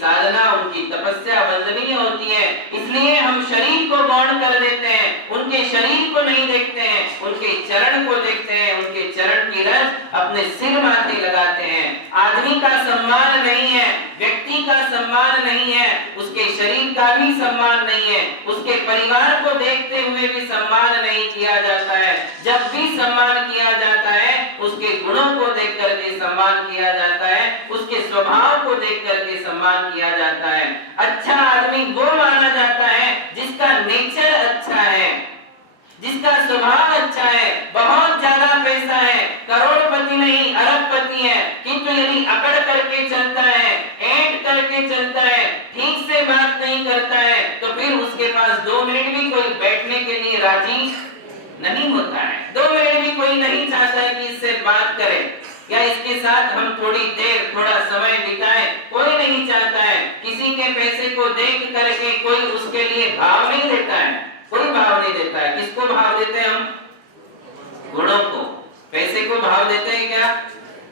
साधना, उनकी तपस्या वंदनीय होती है। इसलिए हम शरीर को गौण कर देते हैं, उनके शरीर को नहीं देखते हैं, उनके चरण को देखते हैं, उनके चरण की रज अपने सिर माथे लगाते हैं। आदमी का सम्मान नहीं है, व्यक्ति का सम्मान नहीं है, उसके शरीर का भी सम्मान नहीं है, उसके परिवार को देखते हुए भी सम्मान नहीं किया जाता है। जब भी सम्मान किया जाता है उसके गुणों को देख करके सम्मान किया जाता है, उसके स्वभाव को देख करके सम्मान किया जाता है। अच्छा आदमी वो माना जाता है जिसका नेचर अच्छा है, जिसका स्वभाव अच्छा है, बहुत ज्यादा पैसा है, करोड़पति नहीं अरबपति है, किंतु यदि अकड़ करके चलता है, ऐंठ करके चलता है, ठीक से बात नहीं करता है, तो फिर उसके पास 2 मिनट भी कोई बैठने के लिए राजी नहीं होता है। 2 मिनट भी कोई नहीं चाहता है कि इससे बात करे या इसके साथ हम थोड़ी देर थोड़ा समय बिताएं, कोई नहीं चाहता है। किसी के पैसे को देख करके कोई उसके लिए भाव नहीं देता है, कोई भाव नहीं देता है। किसको भाव देते हैं हम? गुणों को। पैसे को भाव देते हैं क्या?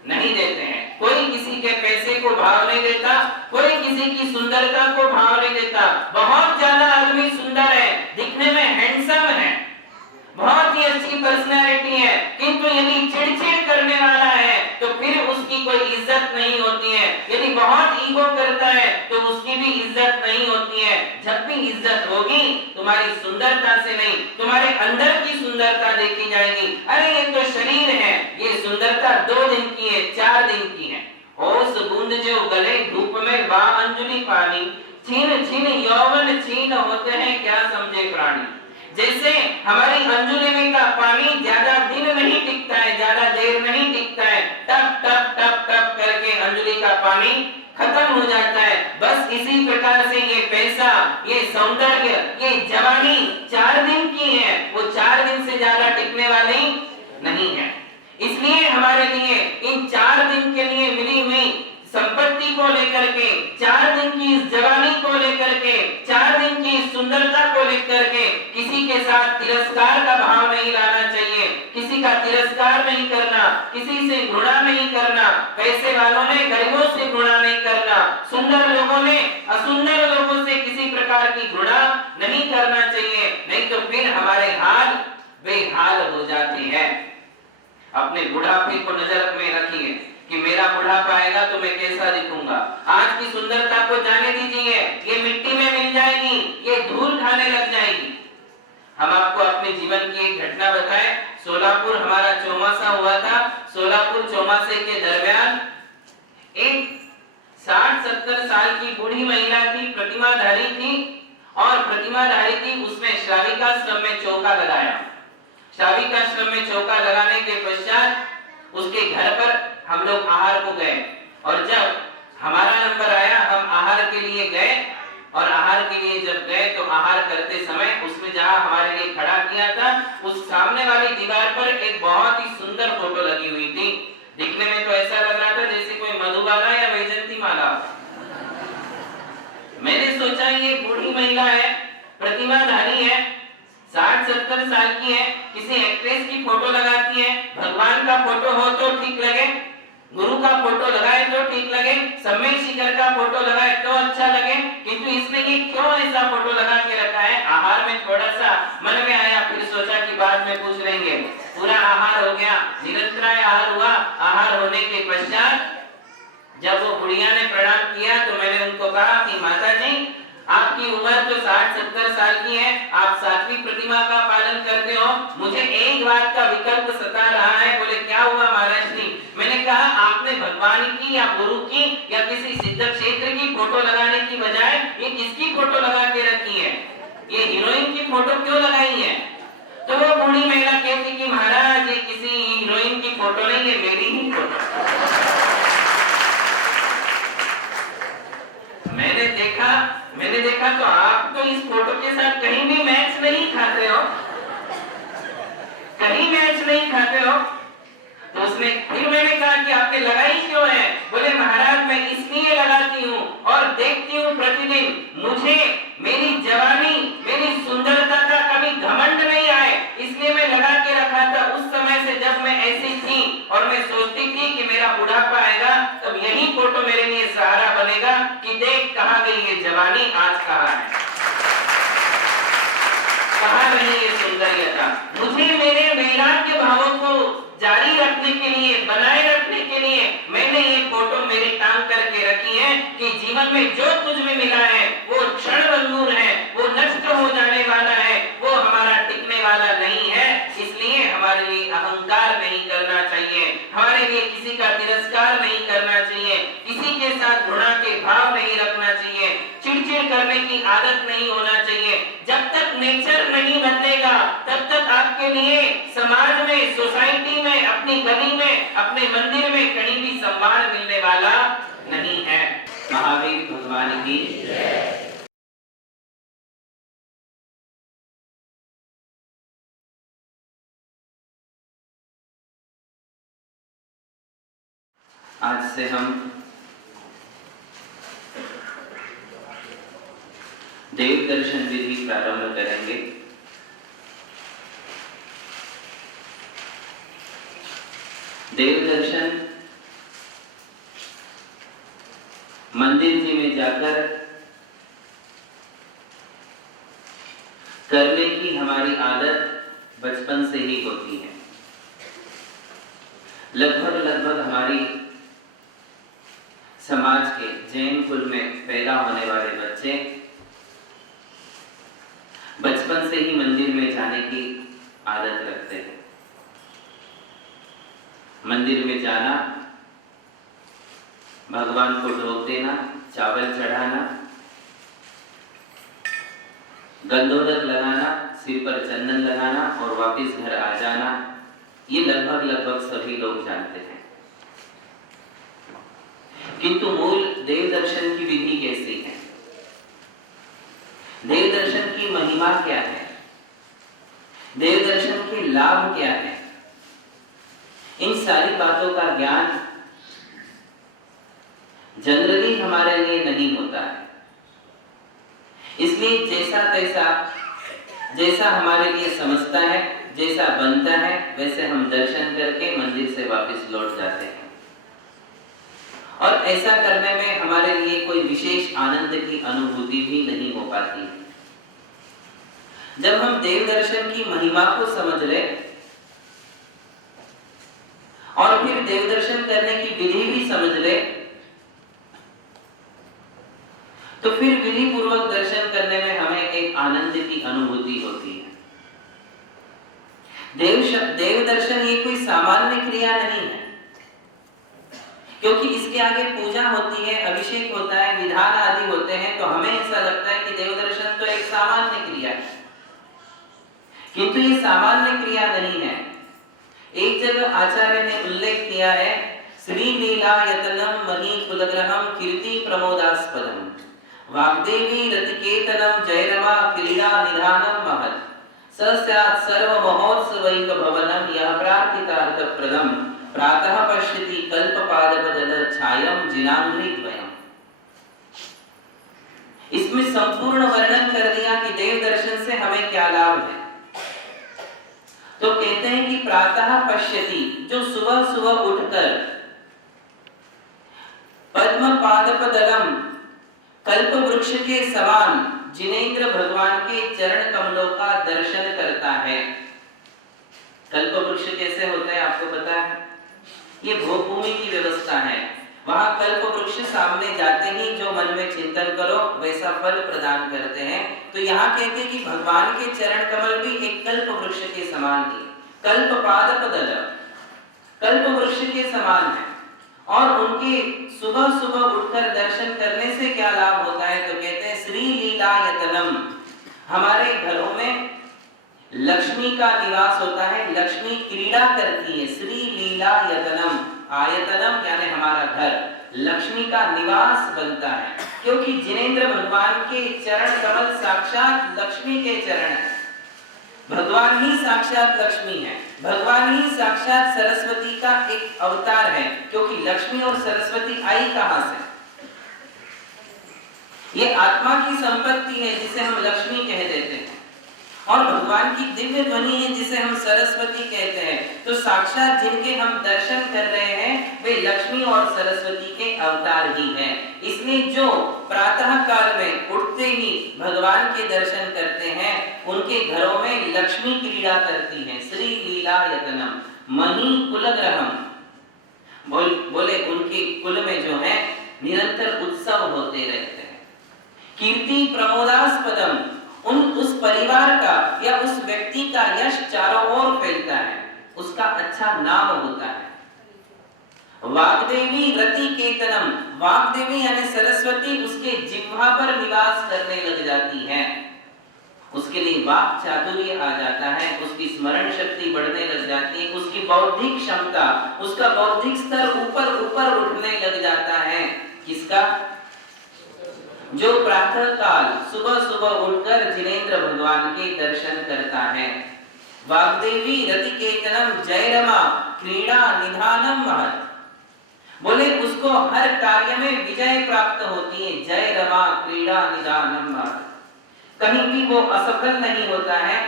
नहीं देते हैं। कोई किसी के पैसे को भाव नहीं देता, कोई किसी की सुंदरता को भाव नहीं देता। बहुत ज्यादा आदमी सुंदर है, दिखने में हैंडसम है, बहुत ही अच्छी पर्सनैलिटी है, किंतु यदि चिड़चिड़ करने वाला है तो फिर उसकी कोई इज्जत नहीं होती है। यदि बहुत ईगो करता है तो उसकी भी इज्जत नहीं होती है। जब भी इज्जत होगी तुम्हारी सुंदरता से नहीं, तुम्हारे अंदर की सुंदरता देखी जाएगी। अरे ये तो शरीर है, ये सुंदरता 2 दिन की है, 4 दिन की है। ओस बूंद जो गले धूप में बा अंजुलि पानी, छीन छीन यौवन छीन होते हैं क्या समझे प्राणी। जैसे हमारी अंजुलि में का पानी ज्यादा दिन नहीं टिकता है, ज्यादा देर नहीं टिकता है, टप टप टप टप करके अंजुलि का पानी खत्म हो जाता है। बस इसी प्रकार से ये पैसा, ये सौंदर्य, ये जवानी 4 दिन की है, वो 4 दिन से ज्यादा टिकने वाली नहीं है। इसलिए हमारे लिए इन 4 दिन के लिए मिली हुई संपत्ति को लेकर के, 4 दिन की इस जवानी को लेकर के, 4 दिन की इस सुंदरता को लेकर के किसी के साथ तिरस्कार का भाव नहीं लाना चाहिए, किसी का तिरस्कार नहीं करना, किसी से घृणा नहीं करना। पैसे वालों ने गरीबों से घृणा नहीं करना, सुंदर लोगों ने असुंदर लोगों से किसी प्रकार की घृणा नहीं करना चाहिए, नहीं तो फिर हमारे हाल बेहाल हो जाते हैं। अपने बुढ़ापे को नजर में रखिए कि मेरा बुढ़ापा आएगा तो मैं कैसा दिखूंगा। आज की सुंदरता को जाने दीजिए, ये मिट्टी में मिल जाएगी, ये धूल खाने लग जाएगी। हम आपको अपने जीवन की एक घटना बताएं। सोलापुर हमारा चौमासा हुआ था। सोलापुर चौमासे के दरमियान एक 60-70 साल की बूढ़ी महिला थी, प्रतिमाधारी थी, और प्रतिमाधारी थी, उसने श्राविकाश्रम में चौका लगाया। श्राविकाश्रम में चौका लगाने के पश्चात उसके घर पर हम लोग आहार को गए, और जब हमारा नंबर आया हम आहार के लिए गए, और आहार के लिए जब गए तो आहार करते समय उसमें जहां हमारे लिए खड़ा किया था उस सामने वाली दीवार पर एक बहुत ही सुंदर फोटो लगी हुई थी। दिखने में तो ऐसा लग रहा था जैसे कोई मधुबाला या वैजंती माला। मैंने सोचा ये बूढ़ी महिला है, प्रतिमाधारी है, 60-70 साल की है, किसी एक्ट्रेस की फोटो लगाती है। भगवान का फोटो हो तो ठीक लगे, गुरु का फोटो लगाए तो ठीक लगे, समय शिखर का फोटो लगाए तो अच्छा लगे, किंतु इसने ये क्यों ऐसा फोटो लगा के रखा है। आहार में थोड़ा सा मन में आया, फिर सोचा कि बाद में पूछ लेंगे। पूरा आहार हो गया, निरंतराय आहार हुआ। आहार होने के पश्चात जब वो बुढ़िया ने प्रणाम किया तो मैंने उनको कहा कि माता जी आपकी उम्र तो 60-70 साल की है, आप 7वीं प्रतिमा का पालन करते हो, मुझे एक बात का विकल्प सता रहा है। बोले क्या हुआ महाराज जी। मैंने कहा आपने भगवान की या गुरु की या किसी सिद्ध क्षेत्र की फोटो लगाने की बजाय ये किसकी फोटो लगा के रखी है, ये हीरोइन की फोटो क्यों लगाई है। तो वो बूढ़ी महिला कहती कि महाराज ये किसी हीरोइन की फोटो नहीं है, मेरी ही फोटो। मैंने देखा तो आप तो इस फोटो के साथ कहीं भी मैच नहीं खाते हो, कहीं मैच नहीं खाते हो। तो उसने फिर मैंने कहा कि आपने लगाई क्यों है। बोले महाराज मैं इसलिए लगाती हूँ और देखती हूँ प्रतिदिन, मुझे मेरी जवानी मेरी सुंदरता का कभी घमंड नहीं आए, इसलिए मैं लगा के रखा था। उस समय से जब मैं ऐसी थी और मैं सोचती थी कि मेरा बुढ़ापा आएगा तब यही फोटो मेरे लिए सहारा बनेगा कि देख कहाँ गई ये जवानी, आज कहाँ है, कहाँ रही ये सुंदरियता। मुझे मेरे वैराग्य भावों को जारी रखने के लिए, बनाए रखने के लिए मैंने ये फोटो मेरी टांग करके रखी है कि जीवन में जो कुछ भी मिला है वो क्षणभंगुर है, वो नष्ट हो जाने वाला है, वो हमारा टिकने वाला नहीं है। इसलिए हमारे लिए अहंकार नहीं करना चाहिए, हमारे लिए किसी का तिरस्कार नहीं करना चाहिए, किसी के साथ घृणा के भाव नहीं रखना चाहिए, चिड़चिड़ करने की आदत नहीं होना चाहिए। जब तक नेचर नहीं बदलेगा तब तक आपके लिए समाज में, सोसाइटी में, अपनी गली में, अपने मंदिर में कहीं भी सम्मान मिलने वाला नहीं है। महावीर भगवान की जय। आज से हम देव दर्शन विधि प्रारंभ करेंगे। देव दर्शन मंदिर जी में जाकर करने की हमारी आदत बचपन से ही होती है। लगभग हमारी समाज के जैन कुल में पैदा होने वाले बच्चे बचपन से ही मंदिर में जाने की आदत रखते हैं। मंदिर में जाना, भगवान को ढोक देना, चावल चढ़ाना, गंधोदक लगाना, सिर पर चंदन लगाना और वापस घर आ जाना, ये लगभग सभी लोग जानते हैं। किंतु मूल देव दर्शन की विधि कैसी है? देव दर्शन की महिमा क्या है? देव दर्शन के लाभ क्या है? इन सारी बातों का ज्ञान जनरली हमारे लिए नहीं होता है। इसलिए जैसा हमारे लिए समझता है, जैसा बनता है, वैसे हम दर्शन करके मंदिर से वापस लौट जाते हैं। और ऐसा करने में हमारे लिए कोई विशेष आनंद की अनुभूति भी नहीं हो पाती। जब हम देव दर्शन की महिमा को समझ ले और फिर देव दर्शन करने की विधि भी समझ ले, तो फिर विधि पूर्वक दर्शन करने में हमें एक आनंद की अनुभूति होती है। देव दर्शन ये कोई सामान्य क्रिया नहीं है, क्योंकि इसके आगे पूजा होती है, अभिषेक होता है, विधान आदि होते हैं, तो हमें ऐसा लगता है कि देव दर्शन तो एक सामान्य क्रिया है, किंतु ये सामान्य क्रिया नहीं है। एक जगह आचार्य ने उल्लेख किया है, श्री लीला यतनम मणि कुलग्रहम कीर्ति प्रमोदास्पदम वाग्देवी रतिकेतनम जयरमा क्रीड़ा निधानम महत् सस्यात् सर्व महोत्सवैक भवनम यह प्रार्थितार्थ प्रदम प्रातः पश्यति कल्पपादपदल छायम जिनांग्री द्वयम्। इसमें संपूर्ण वर्णन कर दिया कि देव दर्शन से हमें क्या लाभ है। तो कहते हैं कि प्रातः पश्यति, जो सुबह सुबह उठकर पद्म पादपदलम, कल्प वृक्ष के समान जिनेंद्र भगवान के चरण कमलों का दर्शन करता है। कल्प वृक्ष कैसे होता है आपको पता है? ये भोगभूमि की व्यवस्था है। वहां कल्प वृक्ष सामने जाते ही जो मन में चिंतन करो वैसा फल प्रदान करते हैं। तो यहाँ कहते हैं कि भगवान के चरण कमल भी एक कल्प वृक्ष के समान ही, कल्प पादपदल कल्प वृक्ष के समान है। और उनके सुबह सुबह उठकर दर्शन करने से क्या लाभ होता है? तो कहते हैं श्री लीला यतनम, हमारे घरों में लक्ष्मी का निवास होता है, लक्ष्मी क्रीड़ा करती है। श्री लीला यतनम, आयतनम यानी हमारा घर, लक्ष्मी का निवास बनता है, क्योंकि जिनेंद्र भगवान के चरण कमल साक्षात लक्ष्मी के चरण है। भगवान ही साक्षात लक्ष्मी है, भगवान ही साक्षात सरस्वती का एक अवतार है, क्योंकि लक्ष्मी और सरस्वती आई कहां से? ये आत्मा की संपत्ति है जिसे हम लक्ष्मी कह देते हैं, और भगवान की दिव्य ध्वनि है जिसे हम सरस्वती कहते हैं। तो साक्षात जिनके हम दर्शन कर रहे हैं वे लक्ष्मी और सरस्वती के अवतार ही हैं। इसलिए जो प्रातः काल में उठते ही भगवान के दर्शन करते हैं, उनके घरों में लक्ष्मी क्रीड़ा करती हैं। श्री लीला यतनम मही कुलग्रहम, बोले उनके कुल में जो है निरंतर उत्सव होते रहते हैं। कीर्ति प्रमोदास्पदम, उस परिवार का या उस व्यक्ति का यश चारों ओर फैलता है, उसका अच्छा नाम होता है। वाग्देवी रति केतनम, वाग्देवी यानी सरस्वती उसके जिह्वा पर निवास करने लग जाती है, उसके लिए वाक चातुर्य आ जाता है, उसकी स्मरण शक्ति बढ़ने लग जाती है, उसकी बौद्धिक क्षमता, उसका बौद्धिक स्तर ऊपर ऊपर उठने लग जाता है। किसका? जो प्रातः काल सुबह सुबह उठकर जिनेंद्र भगवान के दर्शन करता है। वाग्देवी रति केतनम जय रमा क्रीड़ा निधानम महत्, बोले उसको हर कार्य में विजय प्राप्त होती है। जय रमा क्रीड़ा निधानम महत्, कहीं भी वो असफल नहीं होता है,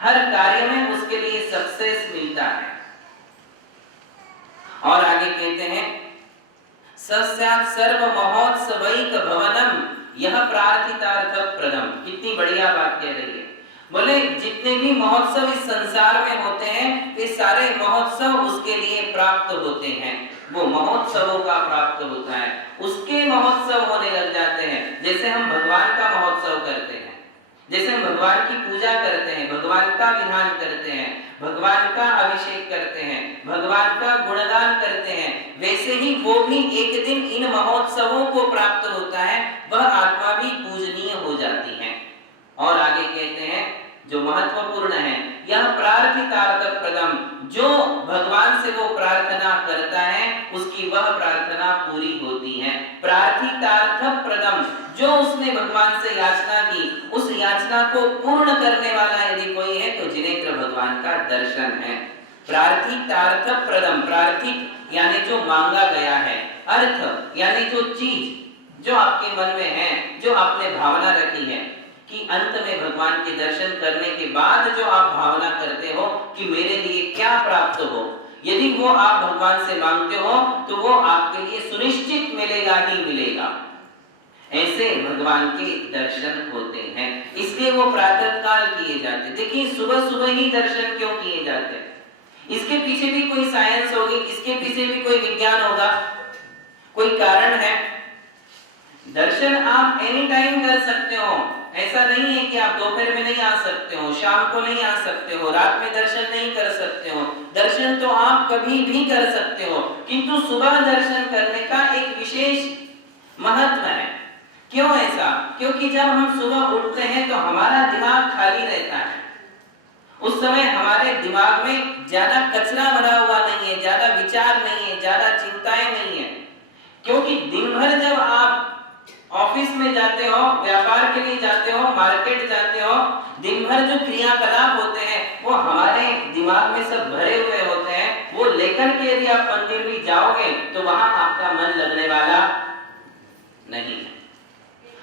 हर कार्य में उसके लिए सक्सेस मिलता है। और आगे कहते हैं सस्यात् सर्व महोत्सवैक भवनम यह प्रार्थितार्थ प्रदम, कितनी बढ़िया बात कह रही है। बोले जितने भी महोत्सव इस संसार में होते हैं, ये सारे महोत्सव उसके लिए प्राप्त होते हैं, वो महोत्सवों का प्राप्त होता है, उसके महोत्सव होने लग जाते हैं। जैसे हम भगवान का महोत्सव करते हैं, जैसे हम भगवान की पूजा करते हैं, भगवान का विधान करते हैं, भगवान का अभिषेक करते हैं, भगवान का गुणगान करते हैं, वैसे ही वो भी एक दिन इन महोत्सवों को प्राप्त होता है, वह आत्मा भी पूजनीय हो जाती है। और आगे कहते हैं जो महत्वपूर्ण है, यह प्रार्थितार्थ प्रदम, जो भगवान से वो प्रार्थना करता है उसकी वह प्रार्थना पूरी होती है। प्रार्थितार्थ प्रदम, जो उसने भगवान से याचना की, उस याचना को पूर्ण करने वाला यदि कोई है तो जिनेंद्र भगवान का दर्शन है। प्रार्थितार्थ प्रदम, प्रार्थित यानी जो मांगा गया है, अर्थ यानी जो चीज जो आपके मन में है, जो आपने भावना रखी है कि अंत में भगवान के दर्शन करने के बाद जो आप भावना करते हो कि मेरे लिए क्या प्राप्त हो, यदि वो आप भगवान से मांगते हो तो वो आपके लिए सुनिश्चित मिलेगा ही मिलेगा। ऐसे भगवान के दर्शन होते हैं, इसलिए वो प्रातः काल किए जाते हैं। देखिए सुबह सुबह ही दर्शन क्यों किए जाते हैं, इसके पीछे भी कोई साइंस होगी, इसके पीछे भी कोई विज्ञान होगा, कोई कारण है। दर्शन आप एनी टाइम कर सकते हो, ऐसा नहीं है कि आप दोपहर में नहीं आ सकते हो, शाम को नहीं आ सकते हो, रात में दर्शन नहीं कर सकते हो। दर्शन तो आप कभी भी कर सकते हो, किंतु सुबह दर्शन करने का एक विशेष महत्व है। क्यों ऐसा? क्योंकि जब हम सुबह उठते हैं तो हमारा दिमाग खाली रहता है, उस समय हमारे दिमाग में ज्यादा कचरा भरा हुआ नहीं है, ज्यादा विचार नहीं है, ज्यादा चिंताएं नहीं है। क्योंकि दिन भर जब आप ऑफिस में जाते हो, व्यापार के लिए जाते हो, मार्केट जाते हो, दिन भर जो क्रियाकलाप होते हैं वो हमारे दिमाग में सब भरे हुए होते हैं। वो लेकर के यदि आप मंदिर भी जाओगे तो वहां आपका मन लगने वाला नहीं है,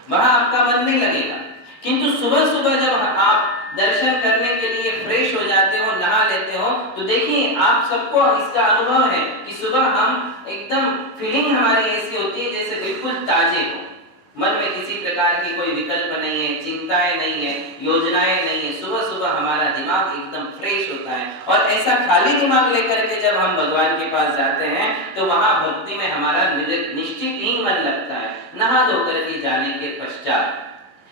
वहां आपका मन नहीं लगेगा। किंतु सुबह सुबह जब आप दर्शन करने के लिए फ्रेश हो जाते हो, नहा लेते हो, तो देखिए आप सबको इसका अनुभव है कि सुबह हम एकदम फीलिंग हमारी ऐसी होती है जैसे बिल्कुल ताजे हो, मन में किसी प्रकार की कोई विकल्प नहीं है, चिंताएं नहीं है, योजनाएं नहीं है। सुबह सुबह हमारा दिमाग एकदम फ्रेश होता है। और ऐसा खाली दिमाग लेकर के जब हम भगवान के पास जाते हैं तो वहां भक्ति में हमारा निश्चित ही मन लगता है। नहा धो करके जाने के पश्चात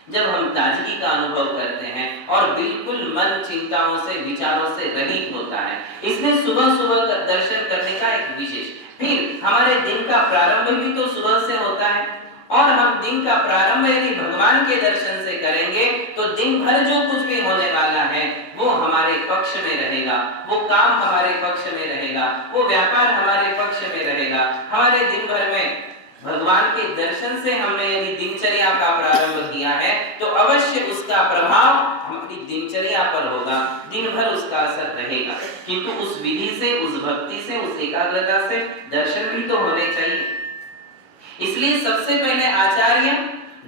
जब हम ताजगी का अनुभव करते हैं और बिल्कुल मन चिंताओं से, विचारों से रहित होता है, इसलिए सुबह सुबह दर्शन करने का एक विशेष। फिर हमारे दिन का प्रारंभ भी तो सुबह से होता है, और हम दिन का प्रारंभ यदि भगवान के दर्शन से करेंगे तो दिन भर जो कुछ भी होने वाला है वो हमारे पक्ष में रहेगा, वो काम हमारे पक्ष में रहेगा, वो व्यापार हमारे पक्ष में रहेगा। हमारे दिन भर में भगवान के दर्शन से हमने यदि दिनचर्या का प्रारंभ किया है तो अवश्य उसका प्रभाव हमारी दिनचर्या पर होगा, दिन भर उसका असर रहेगा। किंतु उस विधि से, उस भक्ति से, उस एकाग्रता से दर्शन भी तो होने चाहिए। इसलिए सबसे पहले आचार्य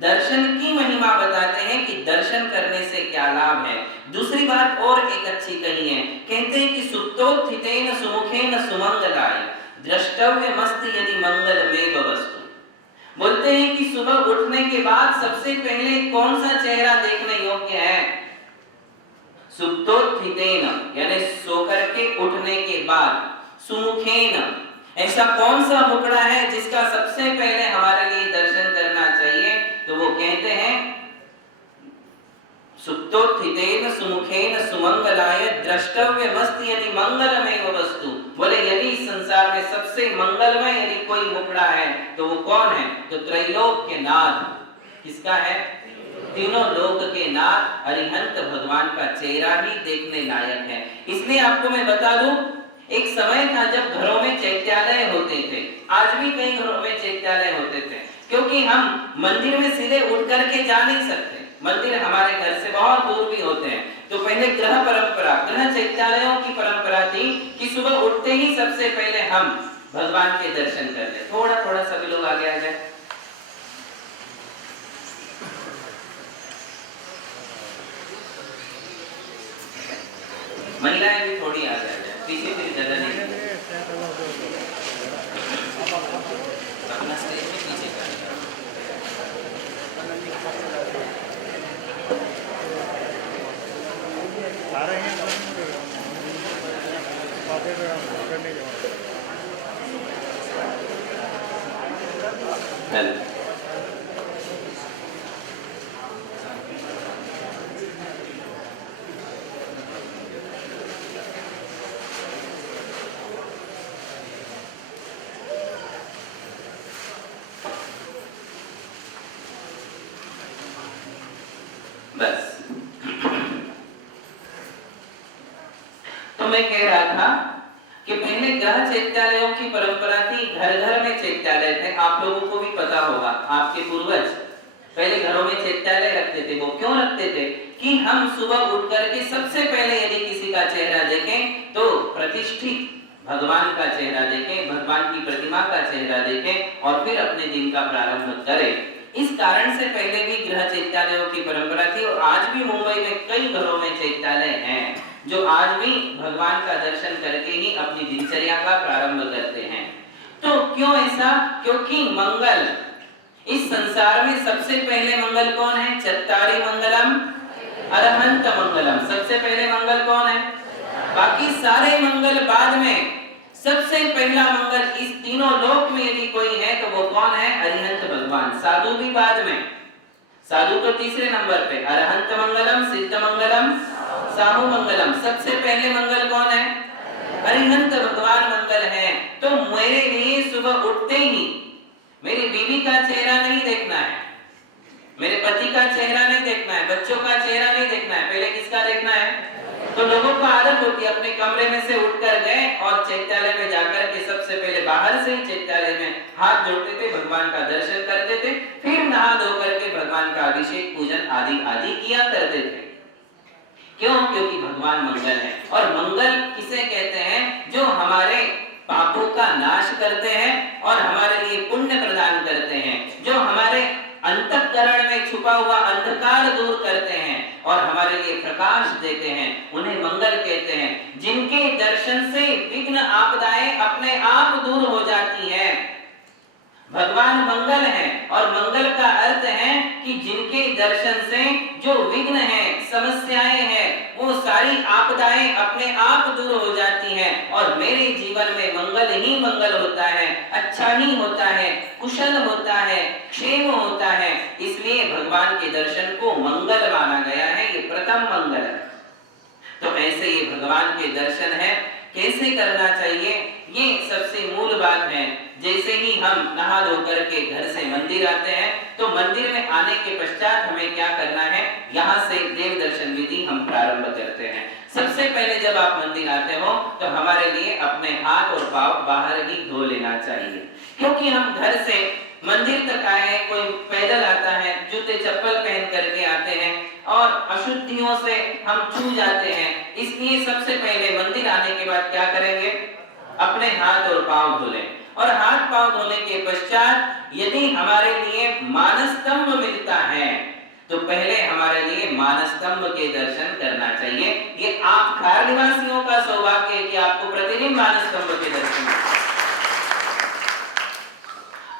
दर्शन की महिमा बताते हैं कि दर्शन करने से क्या लाभ है। दूसरी बात और एक अच्छी कही है, कहते हैं कि सुप्तोत्थितेन सुमुखेन सुमंगलाय द्रष्टव्यमस्ति यदि मंगलमेव वस्तु। बोलते हैं कि सुबह उठने के बाद सबसे पहले कौन सा चेहरा देखने योग्य है? सुप्तोत्थितेन, यानी सोकर के उठने के बाद, सुमुखेन, ऐसा कौन सा मुखड़ा है जिसका सबसे पहले हमारे लिए दर्शन करना चाहिए? तो वो कहते हैं सुप्तोत्थितेन सुमुखेन सुमंगलाय द्रष्टव्यमस्ति यदि मंगलमेव वस्तु। बोले यदि संसार में सबसे मंगलमय यदि कोई मुखड़ा है तो वो कौन है? तो त्रैलोक्य नाथ। किसका है? तीनों लोक के नाथ अरिहंत भगवान का चेहरा ही देखने लायक है। इसलिए आपको मैं बता दूं, एक समय था जब घरों में चैत्यालय होते थे। आज भी कई घरों में चैत्यालय होते थे, क्योंकि हम मंदिर में सीधे उठ करके जा नहीं सकते, मंदिर हमारे घर से बहुत दूर भी होते हैं। तो पहले ग्रह परंपरा, ग्रह चैत्यालयों की परंपरा थी कि सुबह उठते ही सबसे पहले हम भगवान के दर्शन कर ले। थोड़ा थोड़ा सभी लोग आगे आ जाए। महिलाएं भी थोड़ी आ जाए, पीछे फिर ज्यादा नहीं अपना स्टेज भी पीछे कर। हेलो, बस। तो मैं कह रहा था कि पहले ग्रह चैत्यालयों की परंपरा थी, घर घर में चैत्यालय थे। आप लोगों को भी पता होगा, आपके पूर्वज पहले घरों में चैत्यालय रखते थे। वो क्यों रखते थे? कि हम सुबह उठ करके सबसे पहले यदि किसी का चेहरा देखें तो प्रतिष्ठित भगवान का चेहरा देखें, भगवान की प्रतिमा का चेहरा देखें और फिर अपने दिन का प्रारंभ करें। इस कारण से पहले भी गृह चैत्यालयों की परंपरा थी और आज भी मुंबई में कई घरों में चैत्यालय हैं जो आज भी भगवान का दर्शन करके ही अपनी दिनचर्या का प्रारंभ करते हैं। तो क्यों ऐसा? क्योंकि मंगल, इस संसार में सबसे पहले मंगल कौन है? चत्तारि मंगलम अरहंत मंगलम। सबसे पहले मंगल कौन है? बाकी सारे मंगल बाद में। सबसे पहला मंगल इस तीनों लोक में यदि कोई है तो वो कौन है? अरिहंत भगवान। साधु भी बाद में, साधु तो तीसरे नंबर पे। अरहंत मंगलम, सिद्ध मंगलम, साहु मंगलम। सबसे पहले मंगल कौन है? अरिहंत भगवान मंगल है। तो मेरे लिए सुबह उठते ही मेरी बीवी का चेहरा नहीं देखना है, मेरे पति का चेहरा नहीं देखना है, बच्चों का चेहरा नहीं देखना है, पहले किसका देखना है? तो लोगों को आदत होती है, अपने कमरे में से उठकर गए और चैत्यालय में जाकर के सबसे पहले बाहर से ही चैत्यालय में हाथ जोड़ते थे, भगवान का दर्शन करते थे, फिर नहा धो करके भगवान का अभिषेक पूजन आदि आदि किया करते थे। क्यों? क्योंकि भगवान मंगल है। और मंगल किसे कहते हैं? जो हमारे पापों का नाश करते हैं और हमारे लिए पुण्य प्रदान करते हैं, जो हमारे अंतःकरण में छुपा हुआ अंधकार दूर करते हैं और हमारे लिए प्रकाश देते हैं, उन्हें मंगल कहते हैं। जिनके दर्शन से विघ्न आपदाएं अपने आप दूर हो जाती हैं, भगवान मंगल है। और मंगल का अर्थ है कि जिनके दर्शन से जो विघ्न है, समस्याएं हैं, वो सारी आपदाएं अपने आप दूर हो जाती हैं और मेरे जीवन में मंगल ही मंगल होता है, अच्छा ही होता है, कुशल होता है, क्षेम होता है। इसलिए भगवान के दर्शन को मंगल माना गया है, ये प्रथम मंगल है। तो ऐसे ये भगवान के दर्शन है, कैसे करना चाहिए ये सबसे मूल बात है। जैसे ही हम नहा धो करके घर से मंदिर आते हैं तो मंदिर में आने के पश्चात हमें क्या करना है? यहाँ से देव दर्शन विधि हम प्रारंभ करते हैं। सबसे पहले जब आप मंदिर आते हो तो हमारे लिए अपने हाथ और पांव बाहर ही धो लेना चाहिए, क्योंकि हम घर से मंदिर तक आए, कोई पैदल आता है, जूते चप्पल पहन करके आते हैं और अशुद्धियों से हम छू जाते हैं। इसलिए सबसे पहले मंदिर आने के बाद क्या करेंगे? अपने हाथ और पांव धोलें और हाथ पांव धोने के पश्चात यदि हमारे लिए मानस्तंभ मिलता है तो पहले हमारे लिए मानस्तंभ के दर्शन करना चाहिए। ये आप खार निवासियों का सौभाग्य है कि आपको प्रतिदिन मानस्तंभ के दर्शन।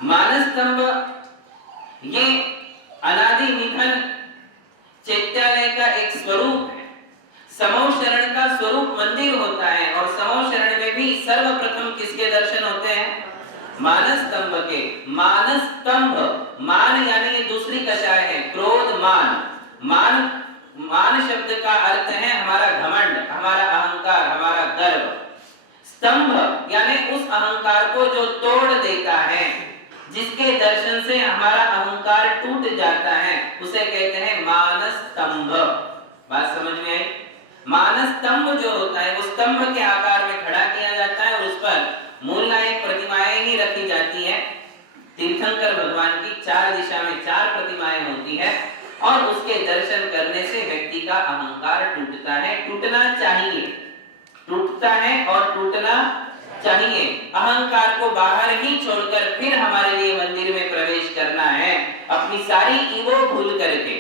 मानस्तंभ ये अनादि निधन चैत्यालय का एक स्वरूप है। समो शरण का स्वरूप मंदिर होता है और समो शरण में भी सर्वप्रथम किसके दर्शन होते हैं? मानस स्तंभ के। मानस स्तंभ, मान यानी ये दूसरी कषाय है, क्रोध मान। मान मान शब्द का अर्थ है हमारा घमंड, हमारा अहंकार, हमारा गर्व। स्तंभ यानी उस अहंकार को जो तोड़ देता है, जिसके दर्शन से हमारा अहंकार टूट जाता है, उसे कहते हैं मानस स्तंभ। बात समझ में आई? मानस स्तंभ जो होता है वो स्तंभ के आकार में खड़ा किया जाता है और उस पर मूलनायक प्रतिमाएं ही रखी जाती है। तीर्थंकर भगवान की चार दिशा में चार प्रतिमाएं होती है और उसके दर्शन करने से व्यक्ति का अहंकार टूटता है, टूटना चाहिए, टूटता है और टूटना चाहिए। अहंकार को बाहर ही छोड़कर फिर हमारे लिए मंदिर में प्रवेश करना है, अपनी सारी ईगो भूल करके।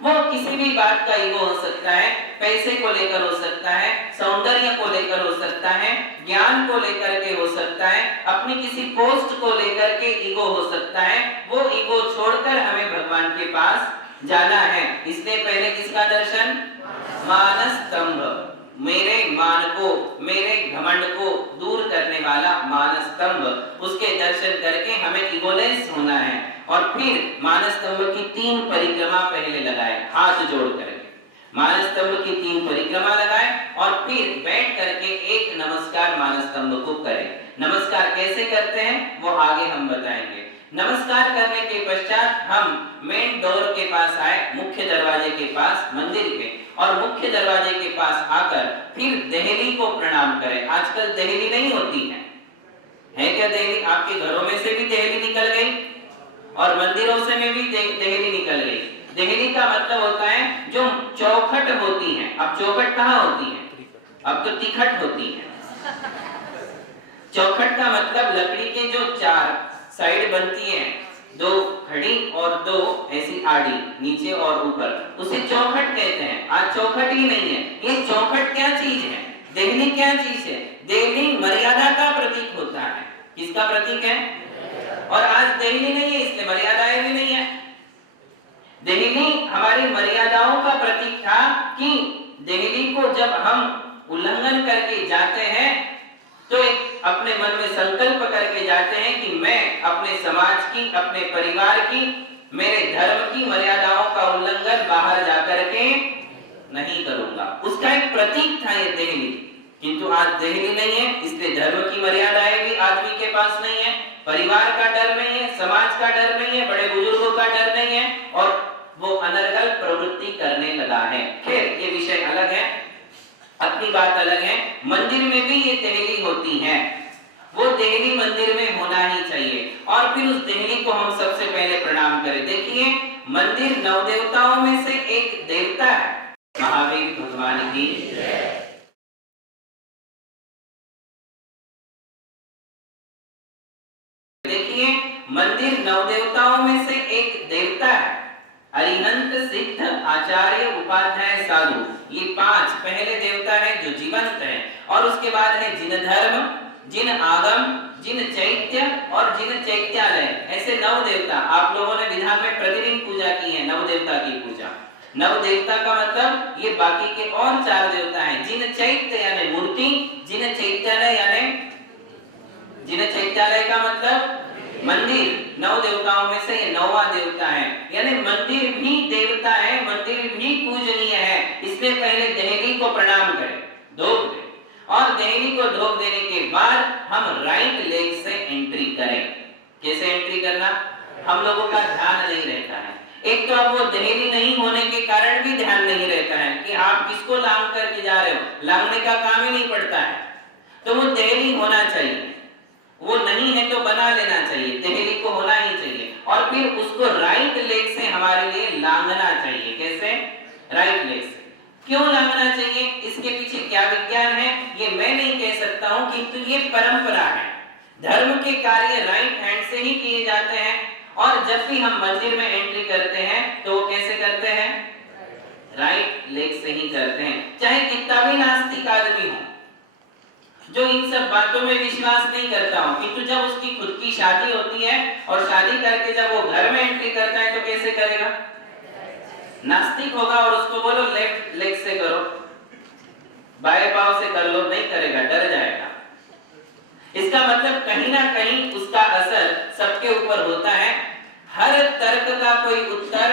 वो किसी भी बात का ईगो हो सकता है, पैसे को लेकर हो सकता है, सौंदर्य को लेकर हो सकता है, ज्ञान को लेकर के हो सकता है, अपनी किसी पोस्ट को लेकर के ईगो हो सकता है। वो ईगो छोड़कर हमें भगवान के पास जाना है। इसलिए पहले किसका दर्शन? मानस स्तंभ, मेरे मान को, मेरे घमंड को दूर करने वाला मानस स्तंभ, उसके दर्शन करके हमें ईगोलेस होना है। और फिर मानस स्तंभ की 3 परिक्रमा पहले लगाए, हाथ जोड़ करके मानस स्तंभ की 3 परिक्रमा लगाए और फिर बैठ करके एक नमस्कार मानस स्तंभ को करें। नमस्कार कैसे करते हैं वो आगे हम बताएंगे। नमस्कार करने के पश्चात हम मेन डोर के पास आए, मुख्य दरवाजे के पास मंदिर के, और मुख्य दरवाजे के पास आकर फिर देहली को प्रणाम करें। आजकल देहली नहीं होती है क्या देहली? आपके घरों में से भी देहली निकल गई और मंदिरों से में भी देहली निकल गई। देहली का मतलब होता है जो चौखट होती है। अब चौखट कहाँ होती है? अब तो तिखट होती है। चौखट का मतलब लकड़ी के जो 4 साइड बनती है, 2 खड़ी और 2 ऐसी आड़ी, नीचे और ऊपर, उसे चौखट कहते हैं। आज चौखट ही नहीं है। ये चौखट क्या चीज है? देहली क्या चीज है? देहली मर्यादा का प्रतीक होता है। किसका प्रतीक है? और आज देहली नहीं है, इसलिए मर्यादाएं भी नहीं है। देहली हमारी मर्यादाओं का प्रतीक था कि देहली को जब हम उल्लंघन करके जाते हैं तो एक अपने मन में संकल्प करके जाते हैं कि मैं अपने समाज की, अपने परिवार की, मेरे धर्म की मर्यादाओं का उल्लंघन बाहर जाकर के नहीं करूंगा। उसका एक प्रतीक था ये देहली। किंतु आज देहली नहीं है, इसलिए धर्म की मर्यादाएं भी आदमी के पास नहीं है, परिवार का डर नहीं है, समाज का डर नहीं है, बड़े बुजुर्गों का डर नहीं है और वो अनर्गल प्रवृत्ति करने लगा है। खैर ये विषय अलग है, अपनी बात अलग है। मंदिर में भी ये देहली होती है, वो देहली मंदिर में होना ही चाहिए और फिर उस देहली को हम सबसे पहले प्रणाम करें। देखिए मंदिर नवदेवताओं में से एक देवता है, महावीर भगवान की। देखिए मंदिर नवदेवताओं में से एक देवता है, अरिहंत, सिद्ध, आचार्य, उपाध्याय, साधु। ये 5 पहले देवता है जो जीवंत है और उसके बाद है जिन धर्म, जिन आगम, जिन चैत्य और जिन चैत्यालय। ऐसे 9 देवता। आप लोगों ने विधान में प्रतिदिन पूजा की है, 9 देवता की पूजा। 9 देवता का मतलब ये बाकी के और 4 देवता हैं। जिन चैत्य यानी मूर्ति, जिन चैत्यालय यानी, जिन चैत्यालय का मतलब मंदिर। 9 देवताओं में से ये 9वां देवता है, यानी मंदिर भी देवता है, मंदिर भी पूजनीय है। इसलिए पहले देहली को प्रणाम करें, धोख दें, और देहली को धोख देने के बाद हम राइट लेग से एंट्री करें। कैसे एंट्री करना? हम लोगों का ध्यान नहीं रहता है। एक तो अब वो देहली नहीं होने के कारण भी ध्यान नहीं रहता है कि आप किसको लांग करके जा रहे हो, लांगने का काम ही नहीं पड़ता है। तो वो देहली होना चाहिए, वो नहीं है तो बना लेना चाहिए, देहली को होना ही चाहिए और फिर उसको राइट लेग से हमारे लिए लांघना चाहिए। कैसे? राइट लेग से। क्यों लांघना चाहिए? इसके पीछे क्या विज्ञान है ये मैं नहीं कह सकता हूं, किंतु ये परंपरा है। धर्म के कार्य राइट हैंड से ही किए जाते हैं और जब भी हम मंदिर में एंट्री करते हैं तो वो कैसे करते हैं? राइट लेग से ही करते हैं, चाहे कितना भी नास्तिक आदमी हो। जो इन सब बातों में विश्वास नहीं करता हो, किंतु जब उसकी खुद की शादी होती है और शादी करके जब वो घर में एंट्री करता है तो कैसे करेगा? नास्तिक होगा और उसको बोलो लेफ्ट लेग से करो, बाएं पांव से कर लो, नहीं करेगा, डर जाएगा। इसका मतलब कहीं ना कहीं उसका असर सबके ऊपर होता है। हर तर्क का कोई उत्तर